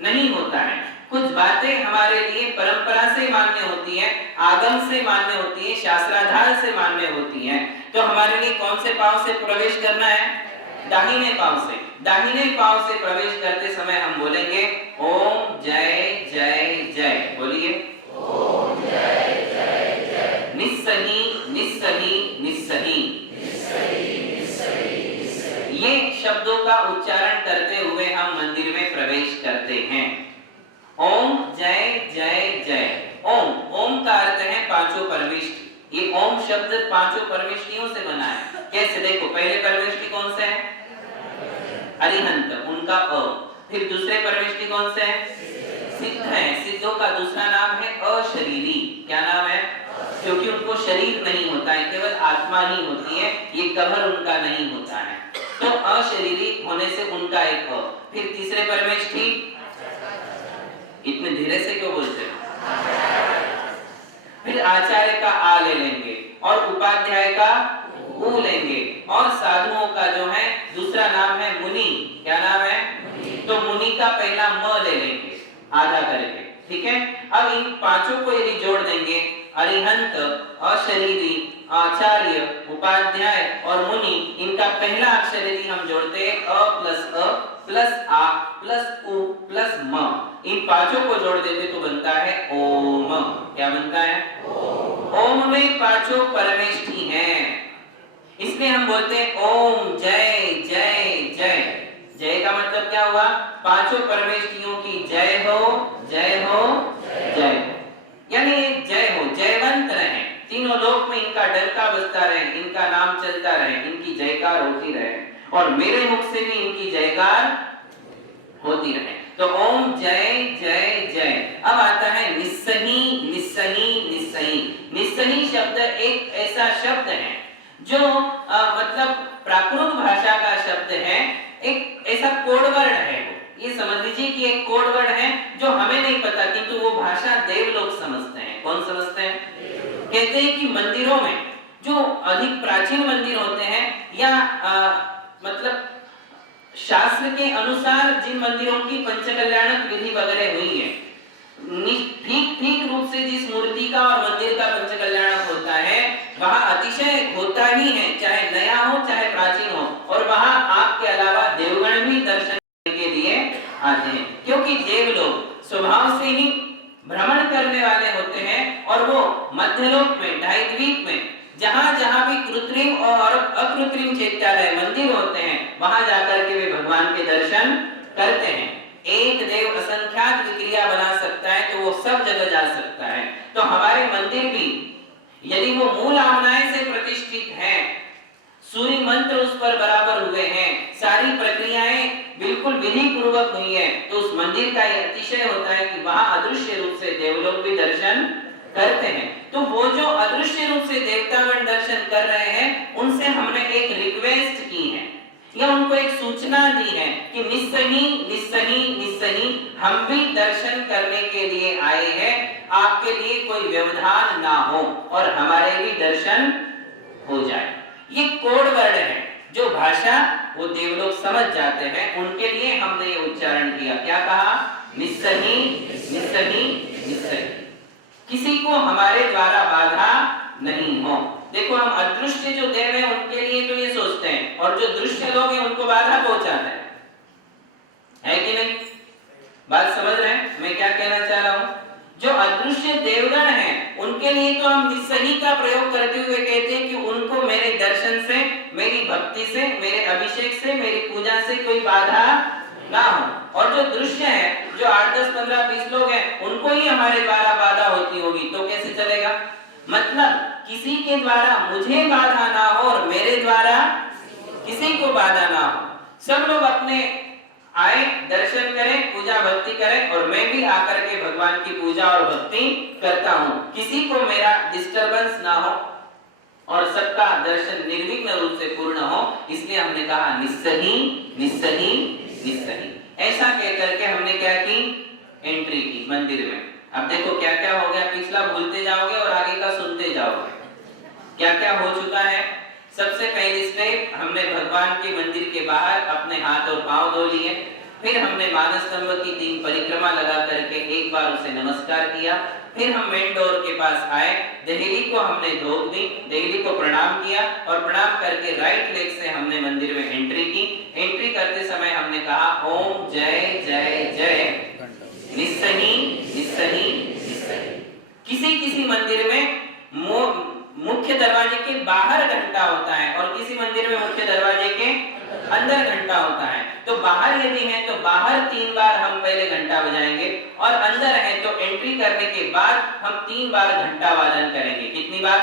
नहीं होता है। कुछ बातें हमारे लिए परंपरा से मान्य होती है, आगम से मान्य होती है, शास्त्राधार से मान्य होती है। तो हमारे लिए कौन से पांव से प्रवेश करना है? दाहिने पांव से। दाहिने पांव से प्रवेश करते समय हम बोलेंगे ओम जय जय जय। बोलिए ओम जय जय जय। निस्सही निस्सही निस्सही। ये शब्दों का उच्चारण करते हुए हम मंदिर में प्रवेश करते हैं। ओम जय जय जय। ओम, ओम का अर्थ है पांचों परमेष्टि। ये ओम शब्द पांचों परमेष्टियों से बना है। कैसे? देखो, पहले परमेष्टि कौन से है? अरिहंत, उनका अ। फिर दूसरे परमेष्टि कौन से है? सिद्ध है। सिद्धों का दूसरा नाम है अशरीरी। क्या नाम है? क्योंकि उनको शरीर नहीं होता है, केवल आत्मा ही होती है, ये कबर उनका नहीं होता है। तो अशरीरी होने से उनका एक अ। फिर तीसरे परमेष्टि, इतने धीरे से क्यों बोलते हो? फिर आचार्य का आ ले लेंगे और उपाध्याय का ऊ लेंगे, और साधुओं का जो है दूसरा नाम है मुनि। क्या नाम है? तो मुनि का पहला म ले लेंगे आधा करके। ठीक है। अब इन पांचों को यदि जोड़ देंगे, अरिहंत, अशरीरी, आचार्य, उपाध्याय और मुनि, इनका पहला अक्षर यदि हम जोड़ते हैं अ प्लस आ प्लस उ प्लस म, इन पांचों को जोड़ देते तो बनता है ओम। क्या बनता है? ओम में पांचों परमेष्टि हैं, इसलिए हम बोलते हैं ओम जय जय जय। जय का मतलब क्या हुआ? पांचों परमेष्टियों की जय हो, जय हो, जय हो। यानी जय हो, जयवंत रहे, तीनों लोक में इनका डंका बजता रहे, इनका नाम चलता रहे, इनकी जयकार होती रहे, और मेरे मुख से भी इनकी जयकार होती रहे। तो ओम जय जय जय। अब आता है निस्सही निस्सही निस्सही। निस्सही शब्द एक ऐसा शब्द है जो मतलब प्राकृत भाषा का शब्द है, एक ऐसा कोड वर्ड है। वो ये समझ लीजिए कि एक कोड वर्ड है जो हमें नहीं पता, किंतु वो भाषा देवलोक समझते हैं। कौन समझते हैं? कहते हैं कि मंदिरों में जो अधिक प्राचीन मंदिर होते हैं, या मतलब शास्त्र के अनुसार जिन मंदिरों की पंचकल्याणक विधि वगैरह हुई है, ठीक ठीक रूप से जिस मूर्ति का और मंदिर का पंचकल्याणक होता है, वहां अतिशय होता ही है, चाहे नया हो चाहे प्राचीन हो, और वहां आपके अलावा देवगण भी दर्शन करने के लिए आते हैं, क्योंकि देवलोग स्वभाव से ही भ्रमण करने वाले होते हैं, और वो मध्यलोक में, ढाईद्वीप में जहां जहां भी कृत्रिम और अकृत्रिम चैत्यालय मंदिर होते हैं, वहां जाकर के वे भगवान के दर्शन करते हैं। एक देव असंख्यात विक्रिया बना सकता है, तो वो सब जगह जा सकता है। तो हमारे मंदिर भी यदि वो मूल आमनाएं से प्रतिष्ठित हैं, सूर्य मंत्र उस पर बराबर हुए हैं, सारी प्रक्रियाएं बिल्कुल विधि पूर्वक हुई है, तो उस मंदिर का यह अतिशय होता है कि वहां अदृश्य रूप से देवलोग भी दर्शन करते हैं। तो वो जो अदृश्य रूप से देवतागण दर्शन कर रहे हैं, उनसे हमने एक रिक्वेस्ट की है, या उनको एक सूचना दी है कि निस्सही निस्सही निस्सही, हम भी दर्शन करने के लिए आए हैं, आपके लिए कोई व्यवधान ना हो और हमारे भी दर्शन हो जाए। ये कोड वर्ड है, जो भाषा वो देवलोग समझ जाते हैं, उनके लिए हमने ये उच्चारण किया। क्या कहा? निस्सही निस्सही निस्सही। किसी को हमारे द्वारा बाधा नहीं हो। देखो, हम अदृश्य जो देव हैं उनके लिए तो ये सोचते हैं, और जो दृश्य लोग हैं उनको बाधा पहुंचाते हैं, है कि नहीं? बात समझ रहे हैं मैं क्या कहना चाह रहा हूं? जो अदृश्य देवगण हैं उनके लिए तो हम निस्सही का प्रयोग करते हुए कहते हैं कि उनको मेरे दर्शन से, मेरी भक्ति से, मेरे अभिषेक से, मेरी पूजा से कोई बाधा ना हो। और जो दृश्य है, जो 8, 10, 15, 20 लोग हैं, उनको ही हमारे द्वारा बाधा होती होगी, तो कैसे चलेगा? मतलब किसी के द्वारा मुझे बाधा ना हो और मेरे द्वारा किसी को बाधा ना हो, सब लोग अपने आए, दर्शन करें, पूजा भक्ति करें, और मैं भी आकर के भगवान की पूजा और भक्ति करता हूं, किसी को मेरा डिस्टरबेंस ना हो। और सबका दर्शन निर्विघ्न रूप से पूर्ण हो, इसलिए हमने कहा निस्सही निस्सही निस्सही। ऐसा कह करके हमने क्या की, एंट्री की मंदिर में। अब देखो क्या क्या हो गया, पिछला भूलते जाओगे और आगे का सुनते जाओगे, क्या क्या हो चुका है। सबसे पहली स्टेप, हमने भगवान के मंदिर के बाहर अपने हाथ और पांव धो लिए, फिर हमने मानस स्तंभ की 3 परिक्रमा लगा करके एक बार उसे नमस्कार किया, फिर हम मेन डोर के पास आए, देहली को हमने धोक दी, देहली को प्रणाम किया और प्रणाम करके राइट लेग से हमने मंदिर में एंट्री की। एंट्री करते समय हमने कहा ओम जय जय जय निस्सही निस्सही निस्सही। किसी किसी मंदिर में मुख्य दरवाजे के बाहर घंटा होता है और किसी मंदिर में मुख्य दरवाजे के अंदर घंटा होता है। तो बाहर यदि है तो बाहर 3 बार हम पहले घंटा बजाएंगे और अंदर है तो एंट्री करने के बाद हम 3 बार घंटा वादन करेंगे। कितनी बार?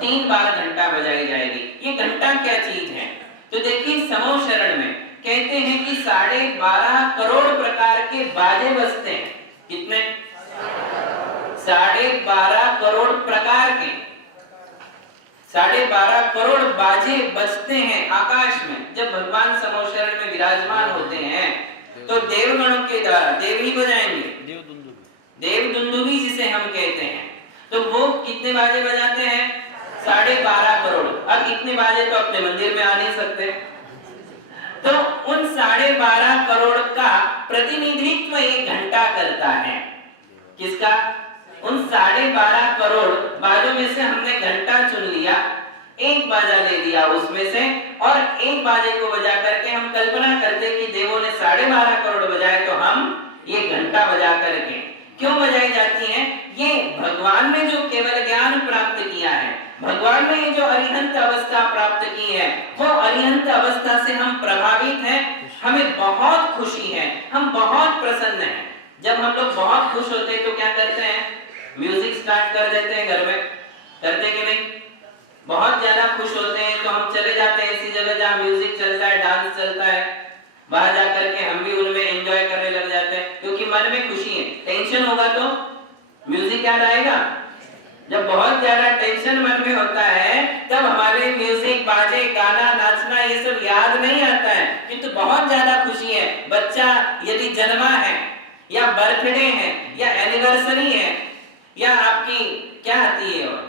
3 बार घंटा बजाई जाएगी। ये घंटा क्या चीज है? तो देखिए समूह शरण में कहते हैं कि 12.5 करोड़ प्रकार के बाजे बजते हैं। कितने? 12.5 करोड़ प्रकार के 12.5 करोड़ बाजे बजते हैं आकाश में। जब भगवान समूह शरण में विराजमान होते हैं तो देवगणों के द्वारा देव ही बजाएंगे, देव दुंदुभी जिसे हम कहते हैं। तो वो कितने बाजे बजाते हैं? 12.5 करोड़। अब इतने बाजे तो अपने मंदिर में आ नहीं सकते, तो उन 12.5 करोड़ का प्रतिनिधित्व एक घंटा करता है। किसका? उन 12.5 करोड़ बाजों में से हमने घंटा चुन लिया, एक बाजा ले लिया उसमें से, और एक बाजे को बजा करके हम कल्पना करते कि देवों ने 12.5 करोड़ बजाए तो हम ये घंटा बजा करके क्यों बजाई जाती है? ये भगवान ने जो केवल ज्ञान प्राप्त किया है, भगवान ने ये जो अरिहंत अवस्था प्राप्त की है, वो अरिहंत अवस्था से हम प्रभावित हैं, हमें बहुत खुशी है, हम बहुत प्रसन्न हैं। जब हम लोग बहुत खुश होते हैं तो क्या करते हैं? म्यूजिक स्टार्ट कर देते हैं घर में, करते कि नहीं? बहुत ज्यादा खुश होते हैं तो हम चले जाते हैं ऐसी जगह जहाँ म्यूजिक चलता है, डांस चलता है, वहां जाकर के हम भी उनमें एंजॉय करने लग जाते हैं, क्योंकि मन में खुशी है। टेंशन होगा तो म्यूजिक याद आएगा। जब बहुत ज्यादा टेंशन मन में होता है तब हमारे म्यूजिक, बाजे, गाना, नाचना ये सब याद नहीं आता है, किंतु बहुत ज्यादा खुशी है। बच्चा यदि जन्मा है या बर्थडे है या एनिवर्सरी है या आपकी क्या आती है, और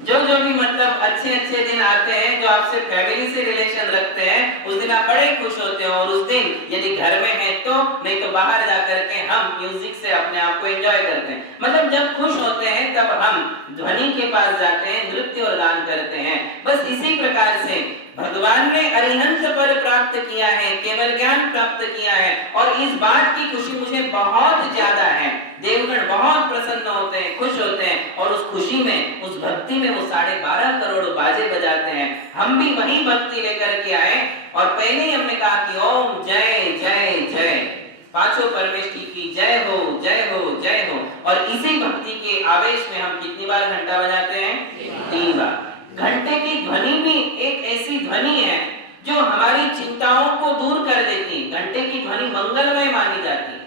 जो भी मतलब अच्छे अच्छे दिन आते हैं, जो आपसे फैमिली से रिलेशन रखते हैं, उस दिन आप बड़े खुश होते हो। और उस दिन यदि घर में है तो, नहीं तो बाहर जाकर के हम म्यूजिक से अपने आप को एंजॉय करते हैं। मतलब जब खुश होते हैं तब हम ध्वनि के पास जाते हैं, नृत्य और गान करते हैं। बस इसी प्रकार से भगवान ने अरिहंत पद प्राप्त किया है, केवल ज्ञान प्राप्त किया है, और इस बात की खुशी मुझे बहुत ज्यादा है। देवगण बहुत प्रसन्न होते हैं, खुश होते हैं, और उस खुशी में, उस भक्ति में वो 12.5 करोड़ बाजे बजाते हैं। हम भी वही भक्ति लेकर के आए, और पहले ही हमने कहा कि ओम जय जय जय, पांचों परमेश्वरी की जय हो जय हो जय हो। और इसी भक्ति के आवेश में हम कितनी बार घंटा बजाते हैं? 3 बार। घंटे की ध्वनि भी एक ऐसी ध्वनि है जो हमारी चिंताओं को दूर कर देती है। घंटे की ध्वनि मंगलमय मानी जाती है।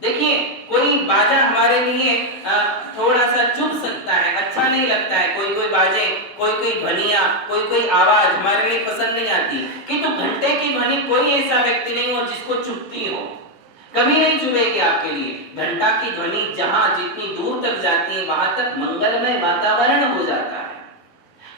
देखिए कोई बाजा हमारे लिए थोड़ा सा चुभ सकता है, अच्छा नहीं लगता है, कोई कोई बाजे, कोई कोई ध्वनियां, कोई कोई आवाज हमारे लिए पसंद नहीं आती, किंतु घंटे की ध्वनि कोई ऐसा व्यक्ति नहीं हो जिसको चुभती हो, कभी नहीं चुभेगी आपके लिए। घंटा की ध्वनि जहां जितनी दूर तक जाती है वहां तक मंगलमय वातावरण हो जाता है।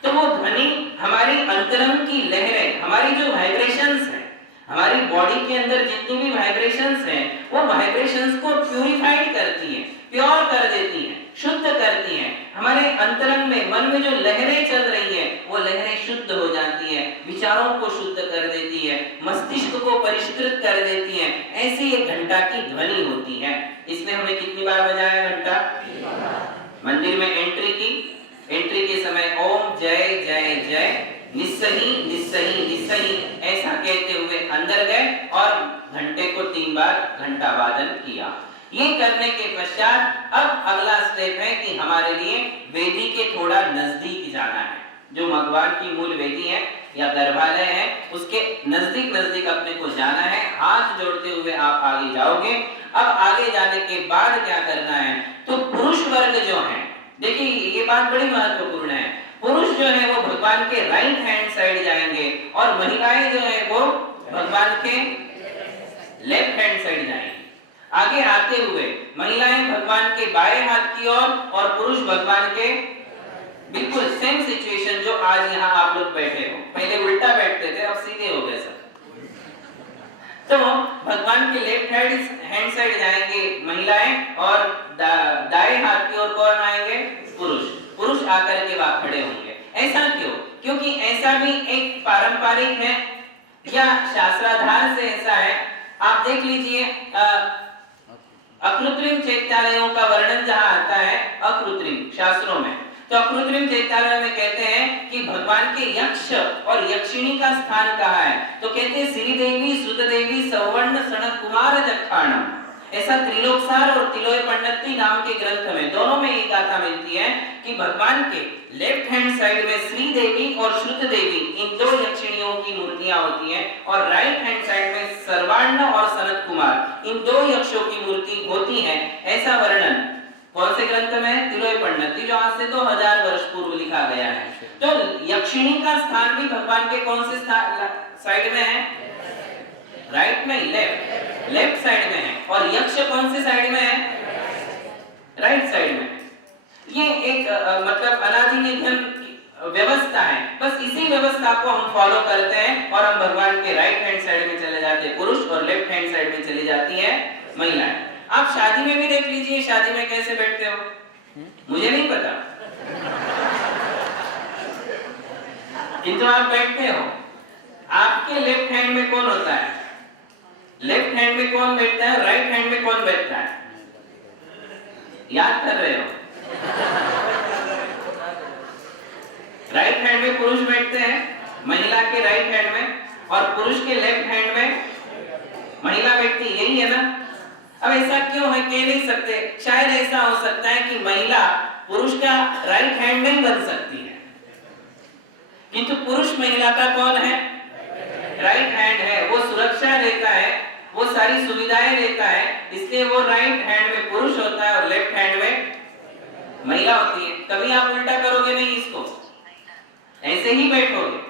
तो वो ध्वनि हमारी अंतरंग की लहरें, हमारी जो वाइब्रेशंस है, हमारी बॉडी के अंदर जितनी भी वाइब्रेशंस हैं, वो वाइब्रेशंस को प्यूरिफाइड करती हैं, प्योर कर देती हैं, शुद्ध करती हैं। हमारे अंतरंग में, मन में जो लहरें चल रही है, वो लहरें शुद्ध हो जाती हैं, विचारों को शुद्ध कर देती है, मस्तिष्क को परिष्कृत कर देती हैं। ऐसी एक घंटा की ध्वनि होती है। इसलिए हमने कितनी बार बजाया घंटा? मंदिर में एंट्री की, एंट्री के समय ओम जय जय जय निस्सही निस्सही निस्सही ऐसा कहते हुए अंदर गए और घंटे को 3 बार घंटा वादन किया। ये करने के पश्चात अब अगला स्टेप है कि हमारे लिए वेदी के थोड़ा नजदीक जाना है। जो भगवान की मूल वेदी है या गर्भालय है, उसके नजदीक नजदीक अपने को जाना है। हाथ जोड़ते हुए आप आगे जाओगे। अब आगे जाने के बाद क्या करना है? तो पुरुष वर्ग जो है, देखिए ये बात बड़ी महत्वपूर्ण है। पुरुष जो है वो भगवान के राइट हैंड साइड जाएंगे और महिलाएं जो है वो भगवान के लेफ्ट हैंड साइड जाएंगे। आगे आते हुए महिलाएं भगवान के बाएं हाथ की ओर और पुरुष भगवान के बिल्कुल सेम सिचुएशन जो आज यहाँ आप लोग बैठे हो। पहले उल्टा बैठते थे, अब सीधे हो गए सब। तो भगवान के लेफ्ट हैंड साइड जाएंगे महिलाएं और दाएं हाथ की ओर कौन आएंगे? पुरुष आकर के वहां खड़े होंगे। ऐसा क्यों? क्योंकि ऐसा भी एक पारंपरिक है या शास्त्राधार से ऐसा है। आप देख लीजिए अकृत्रिम चैत्यालयों का वर्णन जहां आता है अकृत्रिम शास्त्रों में, तो अकृत्रिम चैत्यालय में कहते हैं कि भगवान के यक्ष और यक्षिणी का स्थान कहाँ है? तो कहते हैं श्रीदेवी श्रुतदेवी सौवर्ण सनत कुमार जखाणम। ऐसा त्रिलोकसार और तिलोय पंडिती नाम के ग्रंथ में दोनों में एक गाथा मिलती है कि भगवान के लेफ्ट हैंड साइड में श्री देवी और श्रुत देवी इन दो यक्षिणियों की मूर्तियां होती हैं और राइट हैंड साइड में सर्वार्ण और सनत कुमार इन दो यक्षों की मूर्ति होती है। ऐसा वर्णन कौन से ग्रंथ में है? तिलोय पंडिती, जो आज से 2000 वर्ष पूर्व लिखा गया है। तो यक्षिणी का स्थान भी भगवान के कौन से साइड में है? राइट में, लेफ्ट साइड में है। और यक्ष कौन से साइड में है? राइट साइड में। ये एक मतलब अनादि व्यवस्था है। बस इसी व्यवस्था को हम फॉलो करते हैं और हम भगवान के राइट हैंड साइड में चले जाते हैं पुरुष और लेफ्ट हैंड साइड में चली जाती है महिलाएं। आप शादी में भी देख लीजिए, शादी में कैसे बैठते हो? मुझे नहीं पता, किंतु आप बैठते हो। आपके लेफ्ट हैंड में कौन होता है? लेफ्ट हैंड में कौन बैठता है? राइट हैंड में कौन बैठता है? याद कर रहे हो? राइट हैंड में पुरुष बैठते हैं, महिला के राइट हैंड में, और पुरुष के लेफ्ट हैंड में महिला बैठती, यही है ना? अब ऐसा क्यों है कह नहीं सकते। शायद ऐसा हो सकता है कि महिला पुरुष का राइट हैंड नहीं बन सकती है, किंतु पुरुष महिला का कौन है? राइट हैंड है। वो सुरक्षा देता है, वो सारी सुविधाएं देता है, इसलिए वो राइट हैंड में पुरुष होता है और लेफ्ट हैंड में महिला होती है। कभी आप उल्टा करोगे नहीं इसको, ऐसे ही बैठोगे।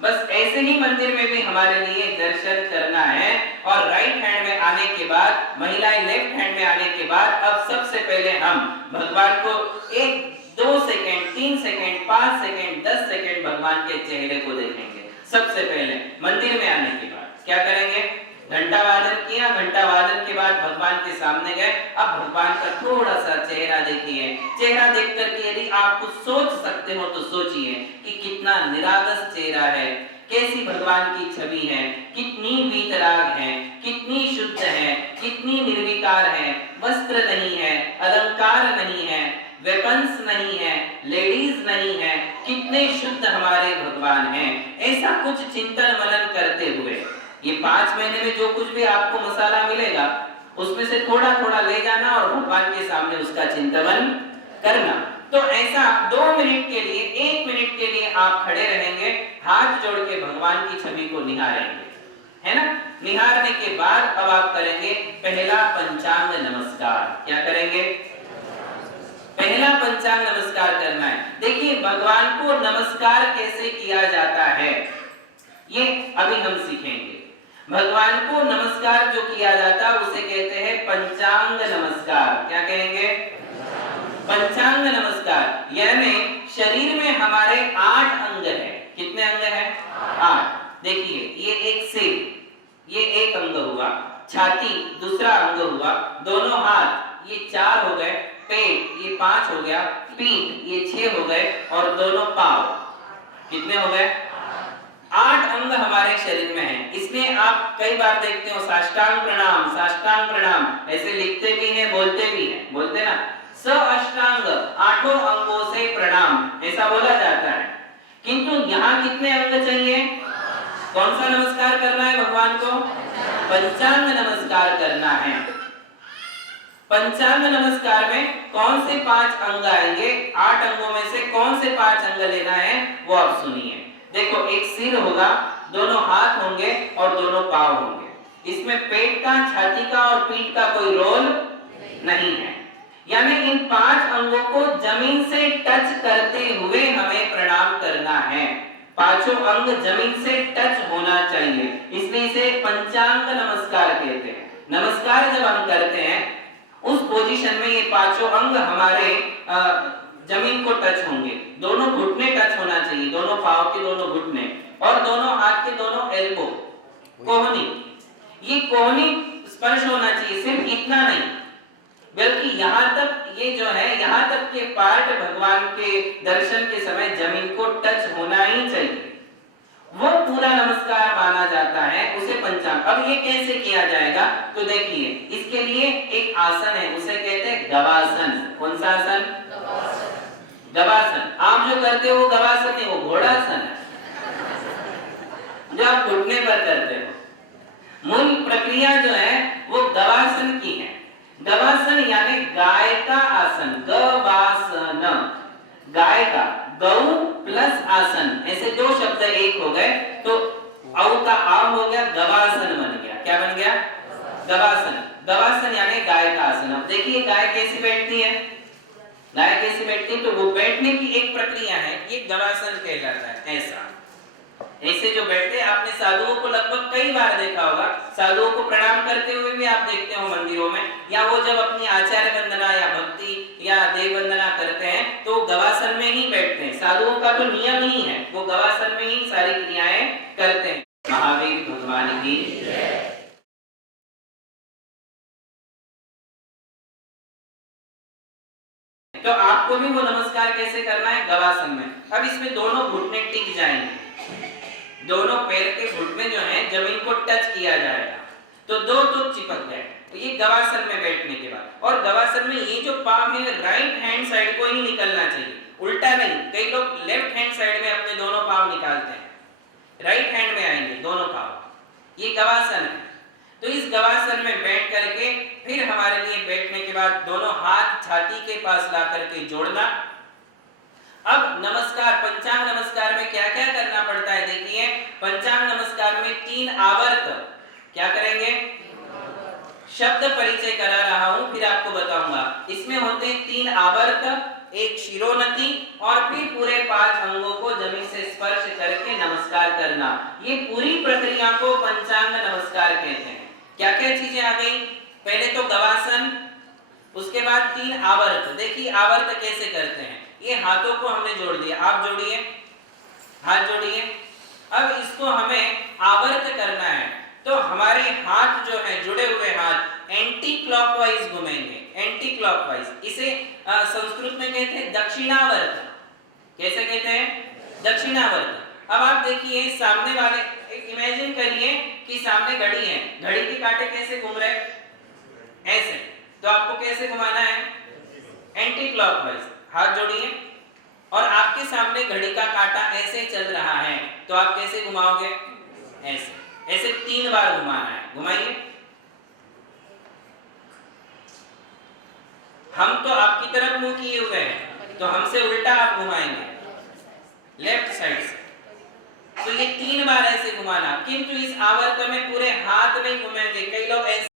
बस ऐसे ही मंदिर में भी हमारे लिए दर्शन करना है। और राइट हैंड में आने के बाद, महिलाएं लेफ्ट हैंड में आने के बाद, अब सबसे पहले हम भगवान को 1, 2 सेकंड, 3 सेकंड, 5 सेकंड, 10 सेकंड भगवान के चेहरे को देखेंगे। सबसे पहले मंदिर में आने के बाद क्या करेंगे? घंटा वादन किया, घंटा वादन के बाद भगवान के सामने गए। अब भगवान का थोड़ा सा चेहरा देखिए। चेहरा देख करके यदि आप कुछ सोच सकते हो तो सोचिए कि कितना निरागस चेहरा है, कैसी भगवान की छवि है, कितनी वीतराग है, कितनी शुद्ध है, कितनी निर्विकार है। वस्त्र नहीं है, अलंकार नहीं है, वेपन्स नहीं है, लेडीज नहीं है, कितने शुद्ध हमारे भगवान हैं। ऐसा कुछ चिंतन मनन करते हुए ये 5 महीने में जो कुछ भी आपको मसाला मिलेगा उसमें से थोड़ा थोड़ा ले जाना और भगवान के सामने उसका चिंतन करना। तो ऐसा 2 मिनट के लिए, 1 मिनट के लिए आप खड़े रहेंगे, हाथ जोड़ के भगवान की छवि को निहारेंगे, है ना? निहारने के बाद अब आप करेंगे पहला पंचांग नमस्कार। क्या करेंगे? पहला पंचांग नमस्कार करना है। देखिए भगवान को नमस्कार कैसे किया जाता है ये अभी हम सीखेंगे। भगवान को नमस्कार जो किया जाता है उसे कहते हैं पंचांग नमस्कार। क्या कहेंगे? पंचांग नमस्कार। यानी शरीर में हमारे 8 अंग है। कितने अंग है? 8। देखिए ये एक सिर, ये एक अंग हुआ, छाती दूसरा अंग हुआ, दोनों हाथ ये 4 हो गए, पेट ये 5 हो गया, पीठ ये 6 हो गए और दोनों पांव कितने हो गए? 8 अंग हमारे शरीर में हैं। इसमें आप कई बार देखते हो साष्टांग प्रणाम, साष्टांग प्रणाम ऐसे लिखते भी हैं, बोलते भी हैं, बोलते ना, स अष्टांग 8 अंगों से प्रणाम ऐसा बोला जाता है। किंतु यहाँ कितने अंग चाहिए? कौन सा नमस्कार करना है भगवान को? पंचांग नमस्कार करना है। पंचांग नमस्कार में कौन से 5 अंग आएंगे? 8 अंगों में से कौन से 5 अंग लेना है वो आप सुनिए। देखो एक सिर होगा, दोनों हाथ होंगे और दोनों पांव होंगे। इसमें पेट का, छाती का और पीठ का कोई रोल नहीं है। यानी इन 5 अंगों को जमीन से टच करते हुए हमें प्रणाम पांचों अंग जमीन से टच होना चाहिए, इसलिए इसे पंचांग नमस्कार कहते हैं। नमस्कार जब हम करते हैं उस पोजीशन में ये पांचों अंग हमारे जमीन को टच होंगे। दोनों घुटने टच होना चाहिए, दोनों पांव के दोनों घुटने और दोनों हाथ के दोनों एल्बो, कोहनी, ये कोहनी स्पर्श होना चाहिए। सिर्फ इतना नहीं बल्कि यहाँ तक, ये जो है यहाँ तक के पार्ट भगवान के दर्शन के समय जमीन को टच होना ही चाहिए, वो पूरा नमस्कार माना जाता है, उसे पंचांग। अब ये कैसे किया जाएगा तो देखिए, इसके लिए एक आसन है, उसे कहते हैं गवासन। कौन सा आसन? गवासन। आप जो करते हो वो गवासन नहीं, वो घोड़ासन है जो आप घुटने पर करते हो। मूल प्रक्रिया जो है वो गवासन की है। गवासन यानी गाय का आसन, गवासन, गाय का, गौ प्लस आसन, ऐसे दो शब्द एक हो गए तो औ का आम हो गया, गवासन बन गया। क्या बन गया? गवासन। गवासन यानी गाय का आसन। अब देखिए गाय कैसे बैठती है, गाय कैसे बैठती है तो वो बैठने की एक प्रक्रिया है, ये गवासन कहलाता है। ऐसा ऐसे जो बैठते हैं, आपने साधुओं को लगभग कई बार देखा होगा, साधुओं को प्रणाम करते हुए भी आप देखते हो मंदिरों में, या वो जब अपनी आचार्य वंदना या भक्ति या देव वंदना करते हैं तो गवासन में ही बैठते हैं। साधुओं का तो नियम ही है, वो गवासन में ही सारी क्रियाएं करते हैं। महावीर भगवान की तो आपको भी वो नमस्कार कैसे करना है? गवासन में। अब इसमें दोनों घुटने टिक जाएंगे, दोनों पैर के घुटने जो हैं जमीन को टच किया जाएगा तो दो तो चिपक गए। तो ये गवासन में बैठने के बाद, और गवासन में ये जो पाँव है राइट हैंड साइड को ही निकलना चाहिए, उल्टा नहीं। कई लोग लेफ्ट हैंड साइड में अपने दोनों पाँव निकालते हैं, राइट हैंड में आएंगे दोनों पाँव। ये गवासन है। तो इस गवासन में बैठ करके फिर हमारे लिए बैठने के बाद दोनों हाथ छाती के पास ला करके जोड़ना। अब नमस्कार, पंचांग नमस्कार में क्या क्या करना पड़ता है देखिए। पंचांग नमस्कार में 3 आवर्त क्या करेंगे? शब्द परिचय करा रहा हूं, फिर आपको बताऊंगा। इसमें होते हैं 3 आवर्त, एक शिरोन्नति और फिर पूरे 5 अंगों को जमीन से स्पर्श करके नमस्कार करना। ये पूरी प्रक्रिया को पंचांग नमस्कार कहते हैं। क्या क्या चीजें आ गई? पहले तो गवासन, उसके बाद 3 आवर्त। देखिए आवर्त कैसे करते हैं, ये हाथों को हमने जोड़ दिया, आप जोड़िए, हाथ जोड़िए। अब इसको हमें आवर्त करना है तो हमारे हाथ जो है जुड़े हुए हाथ एंटी क्लॉकवाइज घुमेंगे, एंटी क्लॉकवाइज। इसे संस्कृत में कहते हैं दक्षिणावर्त। कैसे कहते हैं? दक्षिणावर्त। अब आप देखिए सामने वाले, इमेजिन करिए कि सामने घड़ी है, घड़ी के कांटे कैसे घूम रहे? ऐसे। तो आपको कैसे घुमाना है? Anti clockwise. हाथ जोड़िए और आपके सामने घड़ी का कांटा ऐसे चल रहा है तो आप कैसे घुमाओगे? ऐसे। ऐसे 3 बार घुमाना है, घुमाइए। हम तो आपकी तरफ मुंह किए हुए हैं तो हमसे उल्टा आप घुमाएंगे लेफ्ट साइड से। तो ये 3 बार ऐसे घुमाना, किंतु इस आवर्त में पूरे हाथ नहीं घुमाएंगे। कई लोग ऐसे